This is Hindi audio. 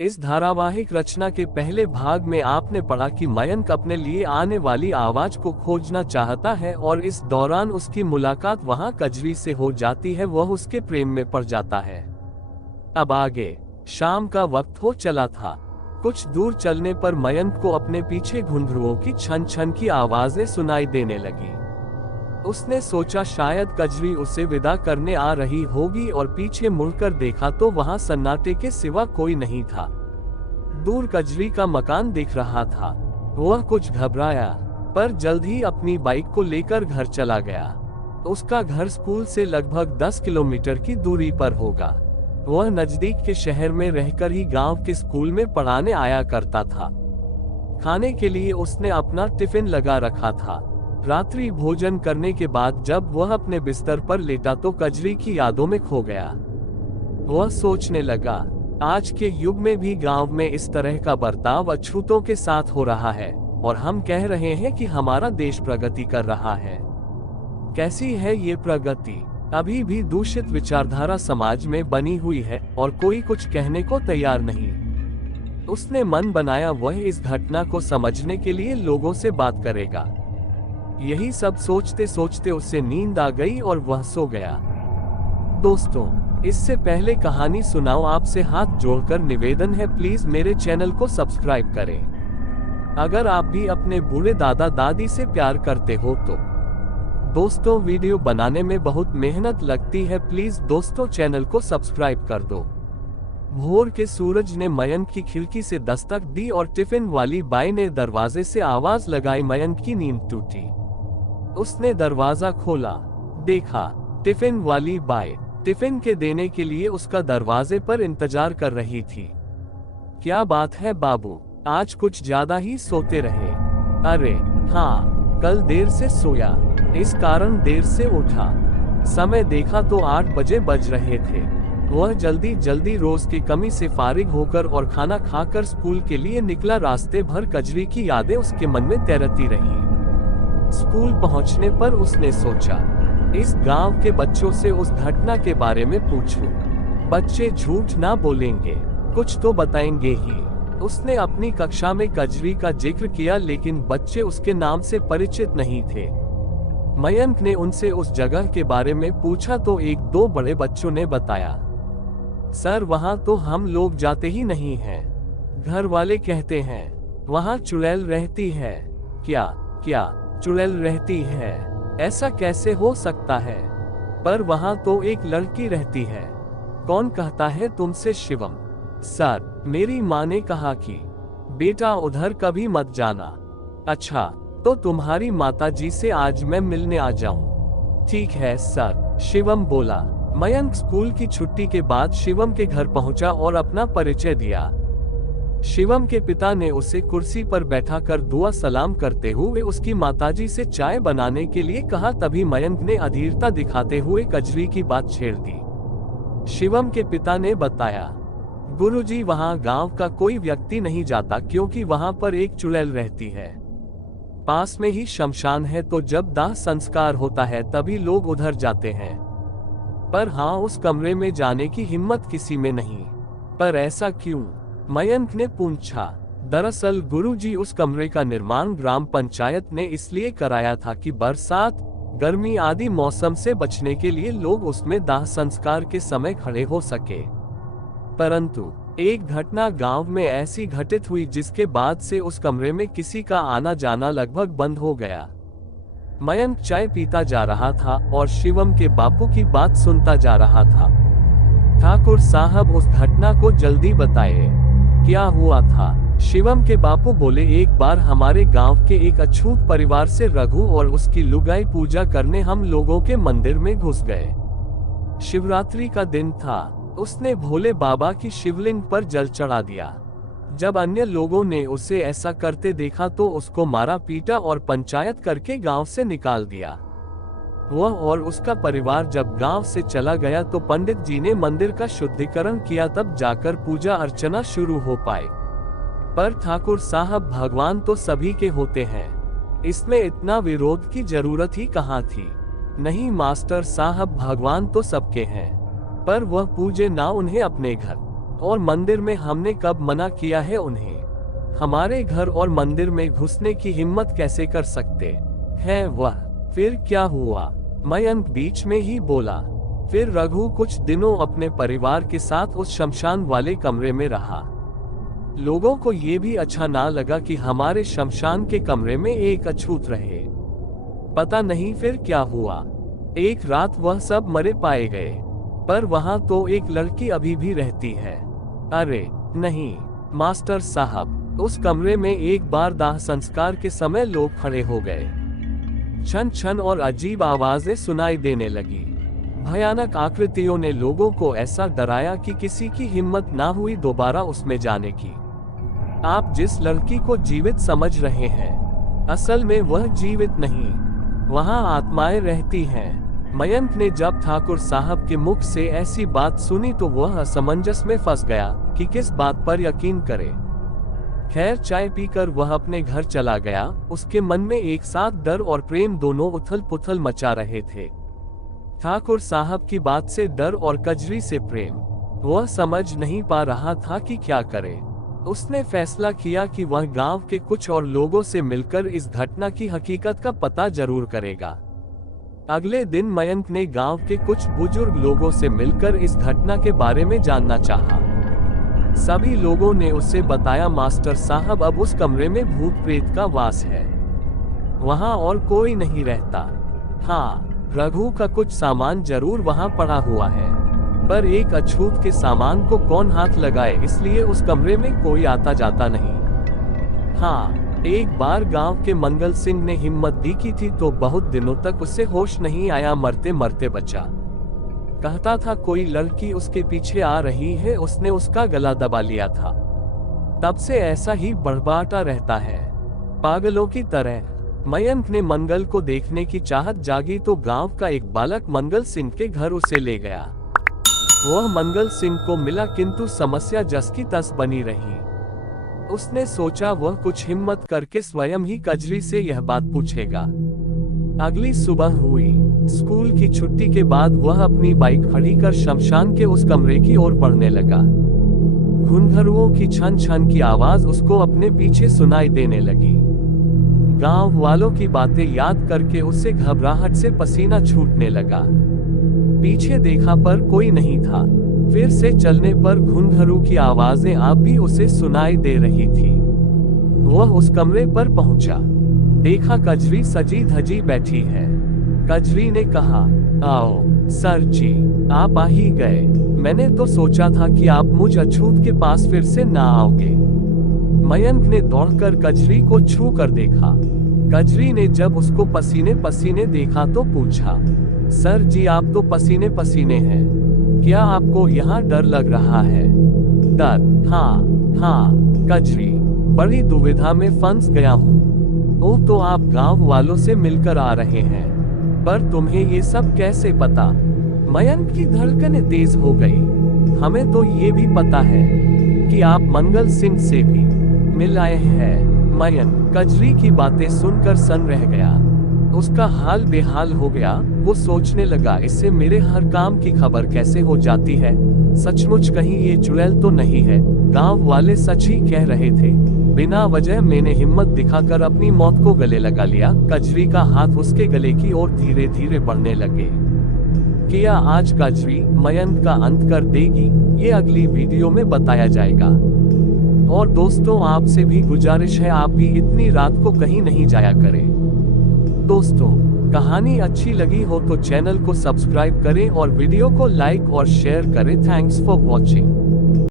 इस धारावाहिक रचना के पहले भाग में आपने पढ़ा कि मयंक अपने लिए आने वाली आवाज को खोजना चाहता है और इस दौरान उसकी मुलाकात वहां कजरी से हो जाती है। वह उसके प्रेम में पड़ जाता है। अब आगे। शाम का वक्त हो चला था। कुछ दूर चलने पर मयंक को अपने पीछे घुंघरुओं की छन छन की आवाजें सुनाई देने लगी। उसने सोचा शायद कजरी उसे विदा करने आ रही होगी और पीछे मुड़कर देखा तो वहां सन्नाटे के सिवा कोई नहीं था। दूर कजरी का मकान दिख रहा था। वह कुछ घबराया, पर जल्द ही अपनी बाइक को लेकर घर चला गया। उसका घर स्कूल से लगभग 10 किलोमीटर की दूरी पर होगा। वह नजदीक के शहर में रहकर ही गांव के स्कूल में पढ़ाने आया करता था। खाने के लिए उसने अपना टिफिन लगा रखा था। रात्रि भोजन करने के बाद जब वह अपने बिस्तर पर लेटा तो कजरी की यादों में खो गया। वह सोचने लगा, आज के युग में भी गांव में इस तरह का बर्ताव अछूतों के साथ हो रहा है और हम कह रहे हैं कि हमारा देश प्रगति कर रहा है। कैसी है ये प्रगति? अभी भी दूषित विचारधारा समाज में बनी हुई है और कोई कुछ कहने को तैयार नहीं। उसने मन बनाया वह इस घटना को समझने के लिए लोगों से बात करेगा। यही सब सोचते सोचते उसे नींद आ गई और वह सो गया। दोस्तों, इससे पहले कहानी सुनाओ आपसे हाथ जोड़कर निवेदन है, प्लीज मेरे चैनल को सब्सक्राइब करें। अगर आप भी अपने बूढ़े दादा दादी से प्यार करते हो तो। दोस्तों, वीडियो बनाने में बहुत मेहनत लगती है, प्लीज दोस्तों चैनल को सब्सक्राइब कर दो। भोर के सूरज ने मयंक की खिड़की से दस्तक दी और टिफिन वाली बाई ने दरवाजे से आवाज लगाई। मयंक की नींद टूटी। उसने दरवाजा खोला, देखा टिफिन वाली बाई टिफिन के देने के लिए उसका दरवाजे पर इंतजार कर रही थी। क्या बात है बाबू, आज कुछ ज्यादा ही सोते रहे? अरे हाँ, कल देर से सोया, इस कारण देर से उठा। समय देखा तो 8 बजे बज रहे थे। वह जल्दी जल्दी रोज की कमी से फारिग होकर और खाना खाकर स्कूल के लिए निकला। रास्ते भर कजरी की यादें उसके मन में तैरती रही। स्कूल पहुंचने पर उसने सोचा, इस गांव के बच्चों से उस घटना के बारे में पूछूं। बच्चे झूठ ना बोलेंगे, कुछ तो बताएंगे ही। उसने अपनी कक्षा में कजरी का जिक्र किया, लेकिन बच्चे उसके नाम से परिचित नहीं थे। मयंक ने उनसे उस जगह के बारे में पूछा तो 1-2 बड़े बच्चों ने बताया, सर वहां तो हम लोग जाते ही नहीं हैं। घर वाले कहते हैं वहां चुड़ैल रहती है। क्या चुड़ैल रहती है? ऐसा कैसे हो सकता है? पर वहां तो एक लड़की रहती है। कौन कहता है तुमसे? शिवम। सर, मेरी माँ ने कहा कि बेटा उधर कभी मत जाना। अच्छा, तो तुम्हारी माताजी से आज मैं मिलने आ जाऊं? ठीक है सर, शिवम बोला। मयंक स्कूल की छुट्टी के बाद शिवम के घर पहुंचा और अपना परिचय दिया। शिवम के पिता ने उसे कुर्सी पर बैठाकर दुआ सलाम करते हुए उसकी माताजी से चाय बनाने के लिए कहा। तभी मयंक ने अधीरता दिखाते हुए कजरी की बात छेड़ दी। शिवम के पिता ने बताया, गुरुजी वहां गांव का कोई व्यक्ति नहीं जाता क्योंकि वहां पर एक चुड़ैल रहती है। पास में ही शमशान है, तो जब दाह संस्कार होता है तभी लोग उधर जाते हैं। पर हाँ, उस कमरे में जाने की हिम्मत किसी में नहीं। पर ऐसा क्यों? मयंक ने पूछा। दरअसल गुरुजी, उस कमरे का निर्माण ग्राम पंचायत ने इसलिए कराया था कि बरसात, गर्मी आदि मौसम से बचने के लिए लोग उसमें दाह संस्कार के समय खड़े हो सके। परंतु एक घटना गांव में ऐसी घटित हुई जिसके बाद से उस कमरे में किसी का आना जाना लगभग बंद हो गया। मयंक चाय पीता जा रहा था और शिवम के बापू की बात सुनता जा रहा था। ठाकुर साहब, उस घटना को जल्दी बताइए, क्या हुआ था? शिवम के बापू बोले, एक बार हमारे गांव के एक अछूत परिवार से रघु और उसकी लुगाई पूजा करने हम लोगों के मंदिर में घुस गए। शिवरात्रि का दिन था। उसने भोले बाबा की शिवलिंग पर जल चढ़ा दिया। जब अन्य लोगों ने उसे ऐसा करते देखा तो उसको मारा पीटा और पंचायत करके गांव से निकाल दिया। वह और उसका परिवार जब गांव से चला गया तो पंडित जी ने मंदिर का शुद्धिकरण किया, तब जाकर पूजा अर्चना शुरू हो पाए। पर ठाकुर साहब, भगवान तो सभी के होते हैं, इसमें इतना विरोध की जरूरत ही कहाँ थी? नहीं मास्टर साहब, भगवान तो सबके हैं, पर वह पूजे ना उन्हें अपने घर। और मंदिर में हमने कब मना किया है उन्हें? हमारे घर और मंदिर में घुसने की हिम्मत कैसे कर सकते हैं वह? फिर क्या हुआ? मयंक बीच में ही बोला। फिर रघु कुछ दिनों अपने परिवार के साथ उस शमशान वाले कमरे में रहा। लोगों को ये भी अच्छा ना लगा कि हमारे शमशान के कमरे में एक अछूत रहे। पता नहीं फिर क्या हुआ। एक रात वह सब मरे पाए गए, पर वहां तो एक लड़की अभी भी रहती है। अरे नहीं मास्टर साहब, उस कमरे में एक बार दाह संस्कार के समय लोग खड़े हो गए। छन छन और अजीब आवाजें सुनाई देने लगी। भयानक आकृतियों ने लोगों को ऐसा डराया कि किसी की हिम्मत ना हुई दोबारा उसमें जाने की। आप जिस लड़की को जीवित समझ रहे हैं, असल में वह जीवित नहीं, वहां आत्माएं रहती हैं। मयंक ने जब ठाकुर साहब के मुख से ऐसी बात सुनी तो वह असमंजस में फंस गया कि किस बात पर यकीन करे। खैर चाय पीकर वह अपने घर चला गया। उसके मन में एक साथ डर और प्रेम दोनों उथल पुथल मचा रहे थे। ठाकुर साहब की बात से डर और कजरी से प्रेम। वह समझ नहीं पा रहा था कि क्या करे। उसने फैसला किया कि वह गांव के कुछ और लोगों से मिलकर इस घटना की हकीकत का पता जरूर करेगा। अगले दिन मयंक ने गांव के कुछ बुजुर्ग लोगों से मिलकर इस घटना के बारे में जानना चाहा। सभी लोगों ने उसे बताया, मास्टर साहब अब उस कमरे में भूत प्रेत का वास है, वहां और कोई नहीं रहता। हाँ, रघु का कुछ सामान जरूर वहां पड़ा हुआ है, पर एक अछूत के सामान को कौन हाथ लगाए, इसलिए उस कमरे में कोई आता जाता नहीं। हाँ, एक बार गांव के मंगल सिंह ने हिम्मत दी की थी तो बहुत दिनों तक उसे होश नहीं आया, मरते मरते बचा। कहता था कोई लड़की उसके पीछे आ रही है, उसने उसका गला दबा लिया था। तब से ऐसा ही बड़बाटा रहता है, पागलों की तरह। मयंक ने मंगल को देखने की चाहत जागी तो गांव का एक बालक मंगल सिंह के घर उसे ले गया। वह मंगल सिंह को मिला, किंतु समस्या जस की तस बनी रही। उसने सोचा वह कुछ हिम्मत करके स्वयं ही कजरी से यह बात पूछेगा। अगली सुबह हुई। स्कूल की छुट्टी के बाद वह अपनी बाइक खड़ी कर शमशान के उस कमरे की ओर बढ़ने लगा। घुंघरुओं की छन छन की आवाज उसको अपने पीछे सुनाई देने लगी। गांव वालों की बातें याद करके उसे घबराहट से पसीना छूटने लगा। पीछे देखा पर कोई नहीं था। फिर से चलने पर घुंघरू की आवाजें अब भी उसे सुनाई दे रही थी। वह उस कमरे पर पहुंचा। देखा कजरी सजी धजी बैठी है। कजरी ने कहा, आओ सर जी, आप आ ही गए। मैंने तो सोचा था कि आप मुझ अछूत के पास फिर से ना आओगे। मयंक ने दौड़कर कजरी को छू कर देखा। कजरी ने जब उसको पसीने पसीने देखा तो पूछा, सर जी आप तो पसीने पसीने हैं, क्या आपको यहाँ डर लग रहा है? डर? हाँ कजरी, बड़ी दुविधा में फंस गया हूँ। ओह, तो आप गांव वालों से मिलकर आ रहे हैं, पर तुम्हें ये सब कैसे पता? मयंक की धड़कनें तेज हो गई। हमें तो ये भी पता है कि आप मंगल सिंह से भी मिल आए हैं। मयंक कजरी की बातें सुनकर सन रह गया। उसका हाल बेहाल हो गया। वो सोचने लगा, इससे मेरे हर काम की खबर कैसे हो जाती है? सचमुच कहीं ये चुड़ैल तो नहीं है? गांव वाले सच ही कह रहे थे। बिना वजह मैंने हिम्मत दिखाकर अपनी मौत को गले लगा लिया। कजरी का हाथ उसके गले की ओर धीरे धीरे बढ़ने लगे। क्या आज कजरी मयंक का अंत कर देगी? ये अगली वीडियो में बताया जाएगा। और दोस्तों, आपसे भी गुजारिश है, आप भी इतनी रात को कहीं नहीं जाया करें। दोस्तों, कहानी अच्छी लगी हो तो चैनल को सब्सक्राइब करें और वीडियो को लाइक और शेयर करें। Thanks for watching.